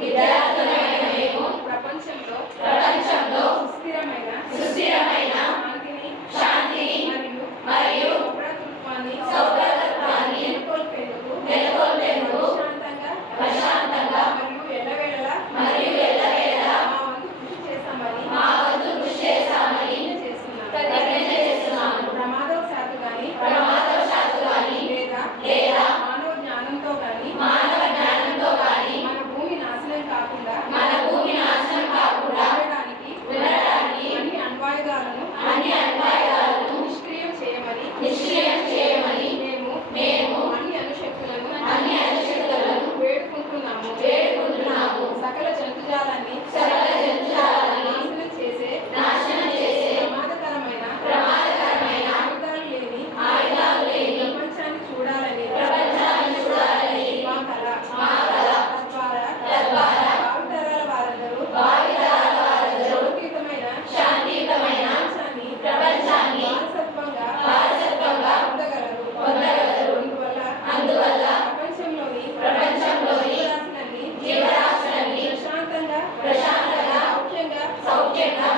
విద్యార్థులమైన మేము ప్రపంచంలో సుస్థిరమైన శాంతిని మరియు సౌభ్రతత్వాన్ని నెలకొల్పేందుకు ప్రశాంతంగా మరియు ఎల్లవేళలా మా వంతు కృషి చేస్తామని ప్రతిజ్ఞ చేస్తున్నాను. ప్రమాదవశాత్తు గాని లేదా మానవ జ్ఞానంతో గాని మన భూమి నాశనం కాకుండా ఉండడానికి అన్ని అణ్వాయుధాలను నిష్క్రియం చేయమని మేము అన్ని అణుశక్తులను వేడుకుంటున్నాము. సకల జంతుజాలాన్ని నాశనం చేసే ప్రమాదకరమైన ఆయుధాలు లేని ప్రపంచాన్ని చూడాలని మా కల. తద్వారా భావితరాల వారందరూ శాంతియుతమైన ప్రపంచాన్ని వారసత్వంగా పొందగలరు. అందువల్ల ప్రపంచంలోని జీవరాశులన్నీ ప్రశాంతంగా సౌఖ్యంగా